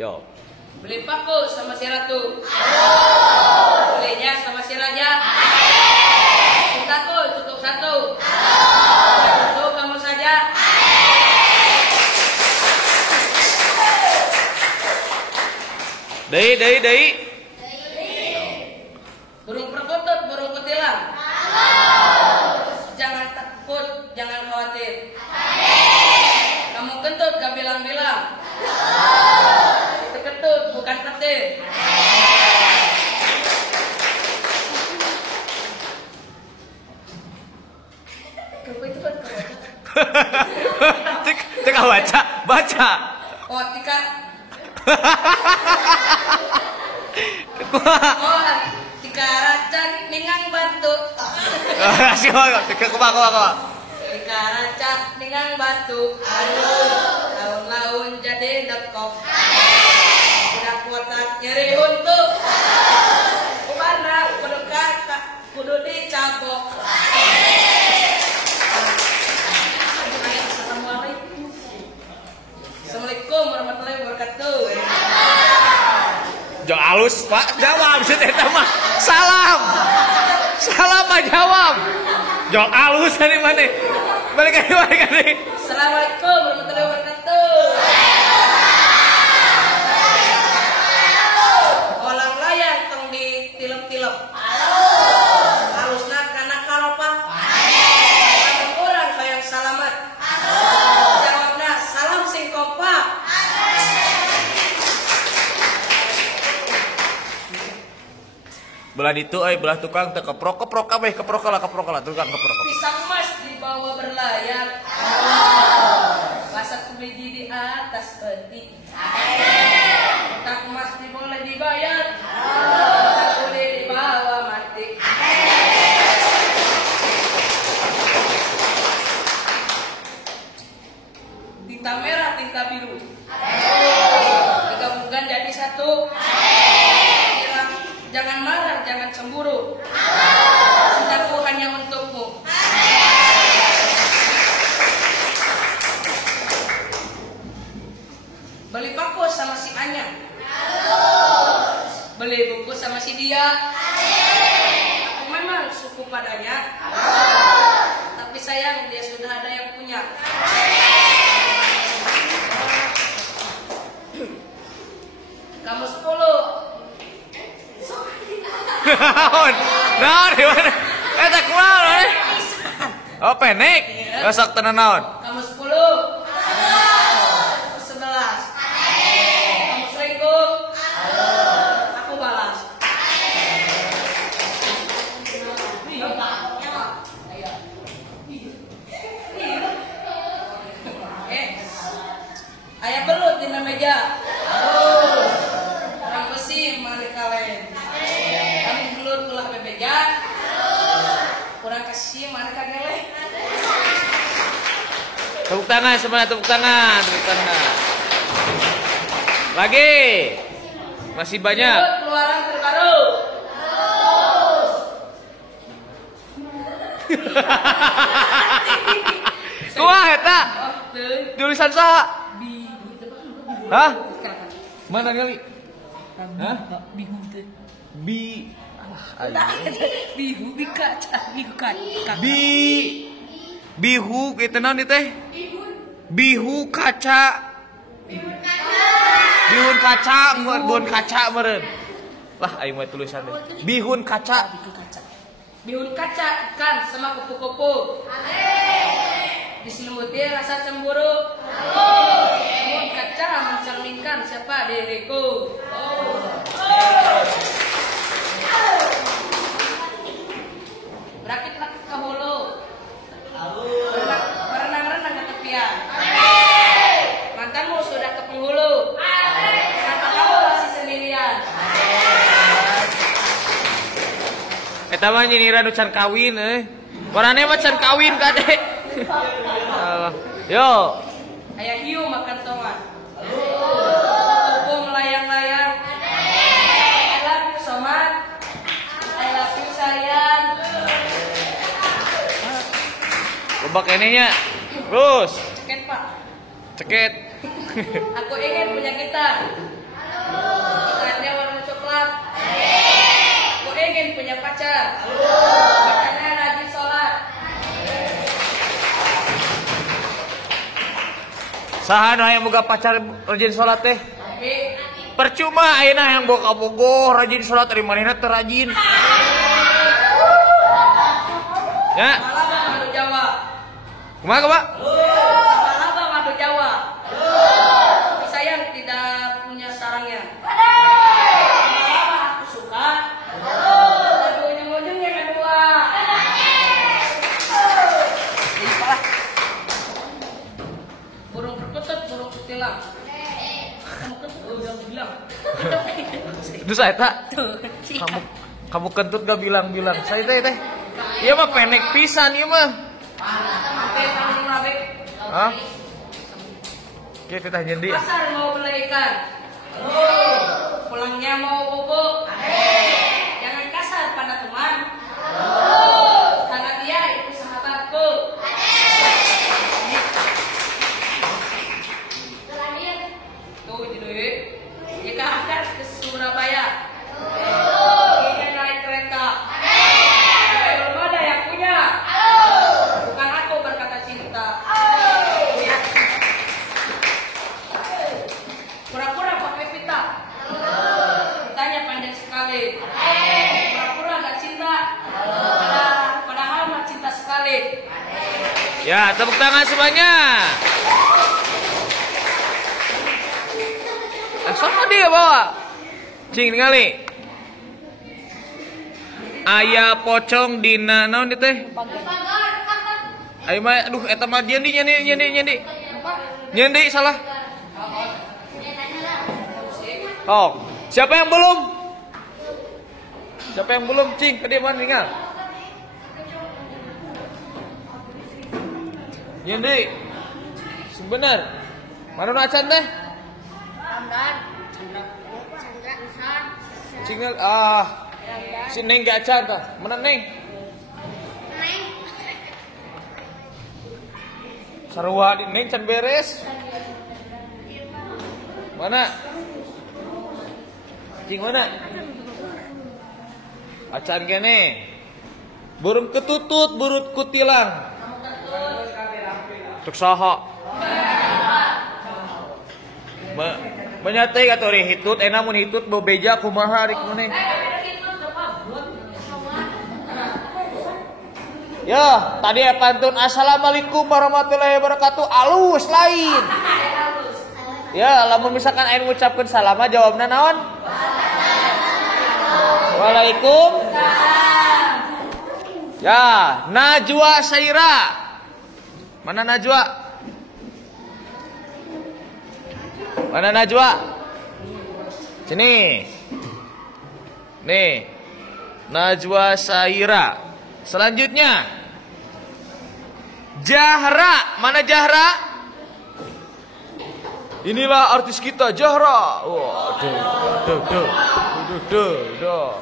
Yo. Beli paku sama si Ratu. Belinya sama si Raja. Cintaku cukup satu. Untuk kamu saja. Dei. Burung perkutut, burung kutilang. Jangan takut, jangan khawatir. Kamu kentut gak bilang-bilang. Itu kentut bukan petir. Cek baca. Oh, tika. Oh, tika racan ningang batu. Kasih kumaha. Tika racan ningang batu. Laun jadi dekok. Udah kuotak nyeri untuk. Kumarna kudu kakak kudu dicabok. Assalamualaikum warahmatullahi wabarakatuh. Jok alus, Pak. Jawab sih eta mah. Salam mah jawab. Jok alus dari mana? Balik kali. Assalamualaikum warahmatullahi wabarakatuh. Olang layang tong ditilep-tilep. Halusna kana kalpa. Lamun urang hayang salamat. Jawabna salam sing kompak. Belah ditu belah tukang teu keprok kabeh keprok lah tukang keprok. Pisang emas dibawa berlayar. Masak kebiji di atas peti. Tak emas boleh dibayar. Tak boleh dibawa mati. Tinta merah, tinta biru. Digabungkan jadi satu. Jangan marah, jangan cemburu. Cintaku hanya untukmu. Beli paku sama si Anya. Beli buku sama si Dia. Aku memang suku padanya. Tapi sayang dia sudah ada yang punya. Kamu 10. Naon di mana? Eta kumaha nih? Oh, penek. Besok tenan naon? Kamu 10. 11. Kamu selingkuh. Aku balas. Ayah belut di meja. Orang besi mari kalian. Kamu belut ulah bebeja. Kurang kasih mari kagele. Tepuk tangan semuanya, tepuk tangan. Lagi. Masih banyak. Keluaran terbaru. Kumaha eta? Tulisan saha? Hah? Mana kali? Hah? Bihu kita naon teh? Bihun kaca meureun. Lah aing mah tulisan teh. Bihun kaca ikan sama kupu-kupu. Diselimuti rasa cemburu. Bihun kaca mencerminkan siapa diriku. Berakit-rakit ke hulu. Berenang-renang ke tepian. Mantanmu sudah ke penghulu. Kenapa kamu masih sendirian? Eta mah nyinira nu can kawin Warnanya mah can kawin kade. Yo. Ayah hiu makan tomat. Kupu melayang-layang. I love you so much. I love you sayang. Lobak ininya. Terus. Ceket pak. Ceket. Aku ingin punya gitar. Saha nu hayang boga pacar rajin salat teh? Tapi Percuma ayeuna yang boga-bogoh rajin salat dari manehna teu rajin. Ya. Malaba madu Jawa. Kumaha, Pak? Malaba madu Jawa. Tapi saya tidak punya sarangnya. Malaba aku suka. Tapi ujung-ujungnya kedua. Burung perkutut, burung kutilang. Kamu kentut udah bilang. Itu saya tak. Kamu kentut gak bilang-bilang. Saya teh. Iya mah pendek pisan ieu mah. Sampai saling merabek. Hah? Kita tanya di. Pasar mau beli ikan. Pulangnya mau bobo. Jangan kasar pada teman. Karena dia itu sahabatku. Tuh jadi jika akan ke Surabaya. Ini naik kereta. Belum ada yang punya. Bukan aku berkata cinta. Pura-pura pakai pita. Pitanya panjang sekali. Pura-pura gak cinta. Padahal mah cinta sekali. Ya, tepuk tangan semuanya. Sama dia bawa. Cing ningali. Aya pocong dina naon teh? Ayo mah aduh eta mah nyandi. Nyandi salah. Oh, siapa yang belum? Siapa yang belum, Cing? Tadi mana tinggal? Nyandi. Sebenar. Mana nu acan teh? Cinggal si Neng gak acan kah? Mana Neng? Sarua di Neng can beres. Mana? Cing mana? Acan kene. Burung ketutut, burut kutilang. Tuk saha? Menyate katori hitut, enamun hitut bebeja kumaha rik muneng. Ya, tadi pantun assalamualaikum warahmatullahi wabarakatuh alus lain. Ya, lamun misalkan aing ngucapkeun salama jawabna naon? Waalaikumsalam. Ya, Najwa Saira. Mana Najwa? Mana Najwa? Sini. Nih. Najwa Saira. Selanjutnya Jahra. Mana Jahra? Inilah artis kita, Jahra. Waduh. Duh.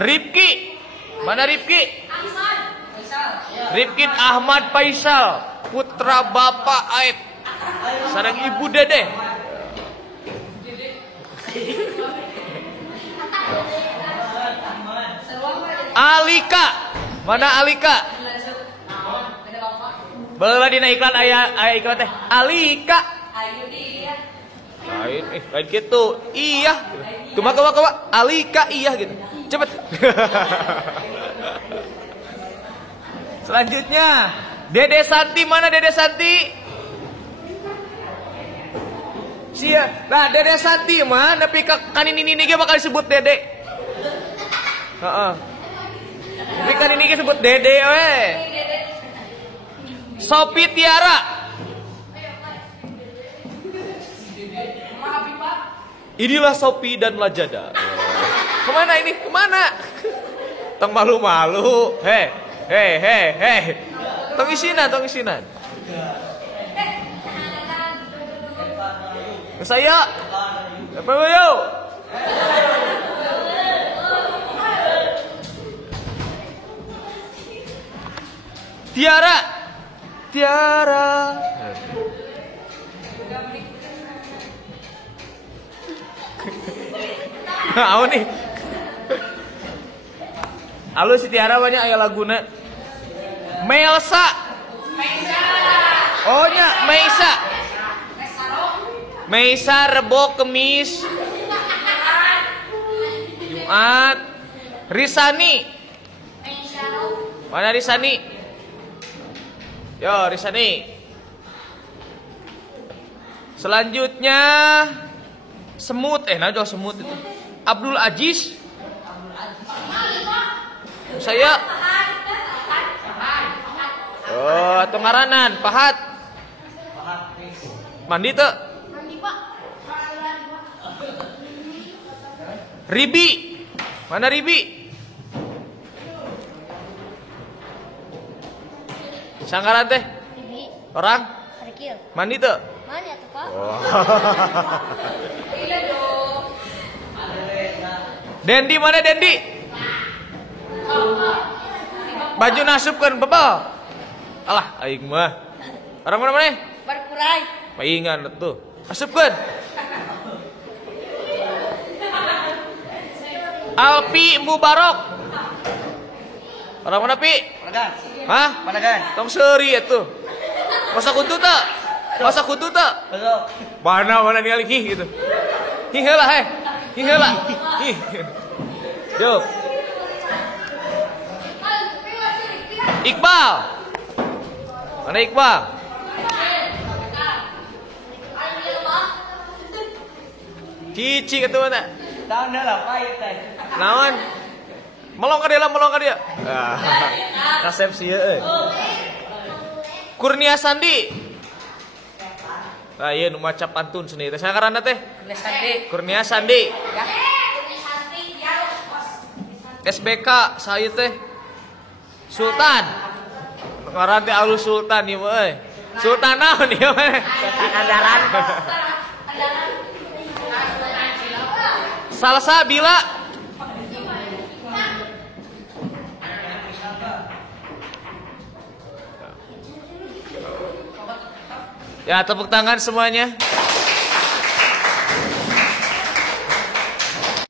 Rifki. Mana Rifki? Rifki Ahmad Faisal, putra Bapak Aib sareng Ibu Dede. Alika. Mana Alika? Baheula dina iklan aya iklan teh. Alika. Lain gitu. Iya. Kumaha Alika iya gitu. Cepet. Selanjutnya Dede Santi. Mana Dede Santi? Sia. Nah Dede Santi mah nepi ka kaninini ge bakal disebut Dede. Heeh. Nepi ka kaninini ge disebut Dede we. Sophie Tiara. Inilah Sophie dan Lajada. Kemana ini? Kemana? Tong malu-malu. Hei. Tong isinan. Saya. Apa yo? Tiara. Nah, nih. Alus si Tiara banyak aya laguna. Melsa. Oh nya Meisa. Meisa Rebo Kemis Jumat. Risani. Mana Risani? Yo Risani. Selanjutnya Semut. Nah jauh Semut itu. Abdul Aziz. Saya. Oh, atau ngaranan Pahat. Mandi tuh. Ribi. Mana Ribi? Sangkaran teh? Orang? Mandi tuh? Mana tuh, Pak? Oh. Dendi mana Dendi? Baju nasupkan bebal. Alah aing mah. Orang mana mana? Berkurai. Paingan tuh. Asupkan. Alpi Mubarok. Orang mana Pi? Panagan. Hah? Panagan. Tong seuri atuh. Masa kutu tak? Masa kutu tak? Belum. Mana ningali hih gitu. Hih heula he. Hih heula. Hih. Yuk. Iqbal. Mana Iqbal? Cici atuh mana? Tahun dah lah pahit teh. Naon? Melong ka dia. Kasep sieun euy. Kurnia Sandi. Nah, ieu nu maca pantun seni teh. Sakarana teh? Kurnia Sandi. SBK saya teh Sultan. Ngaran teh Alus Sultan ieu mah euy. Sultan naon ieu mah? Setan andaran. Salsa Bila. Ya, tepuk tangan semuanya.